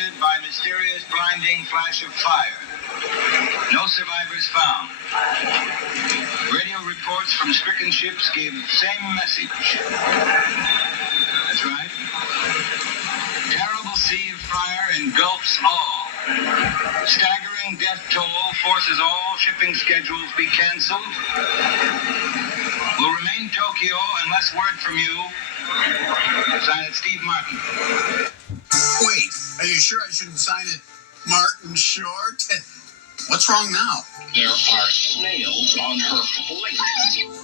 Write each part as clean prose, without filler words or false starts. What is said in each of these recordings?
annihilated by mysterious blinding flash of fire. No survivors found. Radio reports from stricken ships gave the same message. That's right. Terrible sea of fire engulfs all. Staggering death toll forces all shipping schedules be canceled. Will remain Tokyo unless word from you. Sign it, Steve Martin. Wait, are you sure I shouldn't sign it Martin Short? What's wrong now? There are snails on her plate.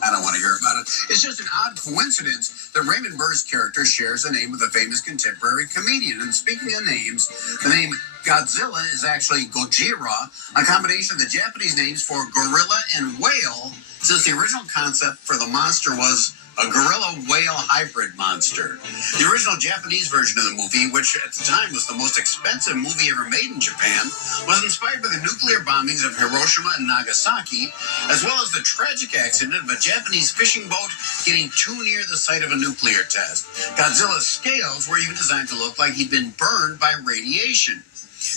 I don't want to hear about it. It's just an odd coincidence that Raymond Burr's character shares the name with a famous contemporary comedian. And speaking of names, the name Godzilla is actually Gojira, a combination of the Japanese names for gorilla and whale, since the original concept for the monster was a gorilla-whale hybrid monster. The original Japanese version of the movie, which at the time was the most expensive movie ever made in Japan, was inspired by the nuclear bombings of Hiroshima and Nagasaki, as well as the tragic accident of a Japanese fishing boat getting too near the site of a nuclear test. Godzilla's scales were even designed to look like he'd been burned by radiation.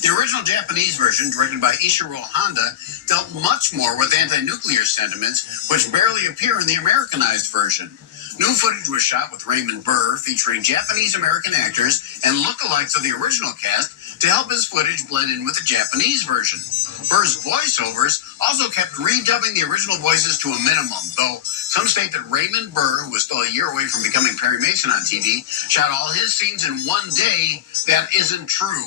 The original Japanese version, directed by Ishiro Honda, dealt much more with anti-nuclear sentiments, which barely appear in the Americanized version. New footage was shot with Raymond Burr, featuring Japanese-American actors and lookalikes of the original cast to help his footage blend in with the Japanese version. Burr's voiceovers also kept redubbing the original voices to a minimum, though some state that Raymond Burr, who was still a year away from becoming Perry Mason on TV, shot all his scenes in one day. That isn't true.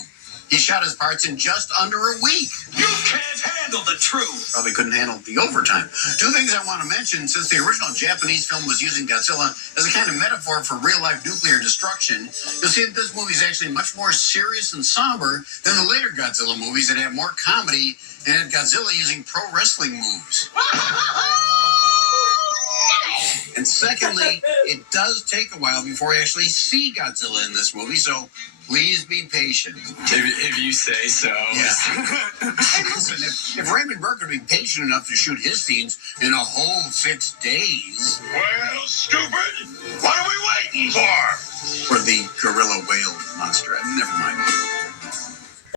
He shot his parts in just under a week. You can't handle the truth. Probably couldn't handle the overtime. Two things I want to mention, since the original Japanese film was using Godzilla as a kind of metaphor for real-life nuclear destruction, you'll see that this movie is actually much more serious and somber than the later Godzilla movies that have more comedy and had Godzilla using pro wrestling moves. And secondly, it does take a while before we actually see Godzilla in this movie, so please be patient. If you say so. Yeah. Hey, listen, if Raymond Burr could be patient enough to shoot his scenes in a whole 6 days... Well, stupid, what are we waiting for? For the gorilla whale monster. Never mind.